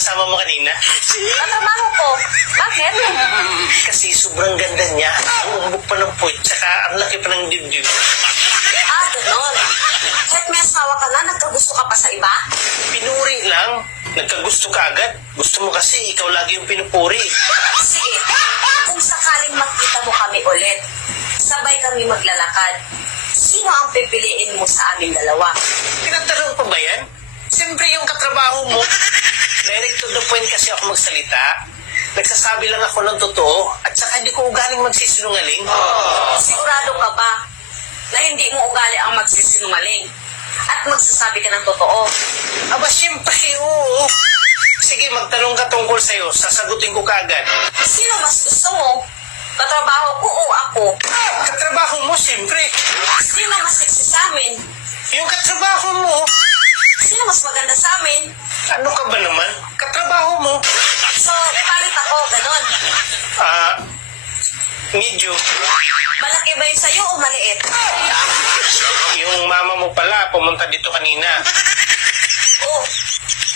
kasama mo kanina? Katrabaho ko. Bakit? Kasi sobrang ganda niya. Ang umbok pa ng puwit, tsaka ang laki pa ng dibdib. Ganon. Kahit may asawa ka na, nagkagusto ka pa sa iba? Pinuri lang. Nagkagusto ka agad. Gusto mo kasi ikaw lagi yung pinupuri. Sige, kung sakaling makita mo kami ulit, sabay kami maglalakad. Sino ang pipiliin mo sa aming dalawa? Tinatanong pa ba yan? Siyempre yung katrabaho mo. Direct to the point kasi ako magsalita. Nagsasabi lang ako ng totoo at saka hindi ko ugaling magsisinungaling. Sigurado ka ba na hindi mo ugali ang magsisinungaling at magsasabi ka ng totoo? Aba, siyempre, oo. Sige, magtanong ka tungkol sa'yo. Sasagutin ko kaagad. Sino mas gusto mo? Katrabaho ko o ako? Katrabaho mo, siyempre. Sino mas sexy sa amin? Yung katrabaho mo. Sino mas maganda sa amin? Ano ka ba naman? Katrabaho mo. So, palit ako, ganon. Medyo. Malaki ba yun sa'yo o maliit? Yung mama mo pala, pumunta dito kanina. Oh,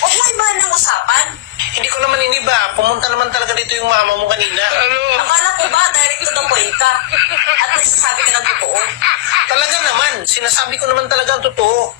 huwag mo ibahan ng usapan. Hindi ko naman iniba. Pumunta naman talaga dito yung mama mo kanina. Akala ko ba direct to the point ka at nagsasabi ka ng totoo? Talaga naman. Sinasabi ko naman talaga ang totoo.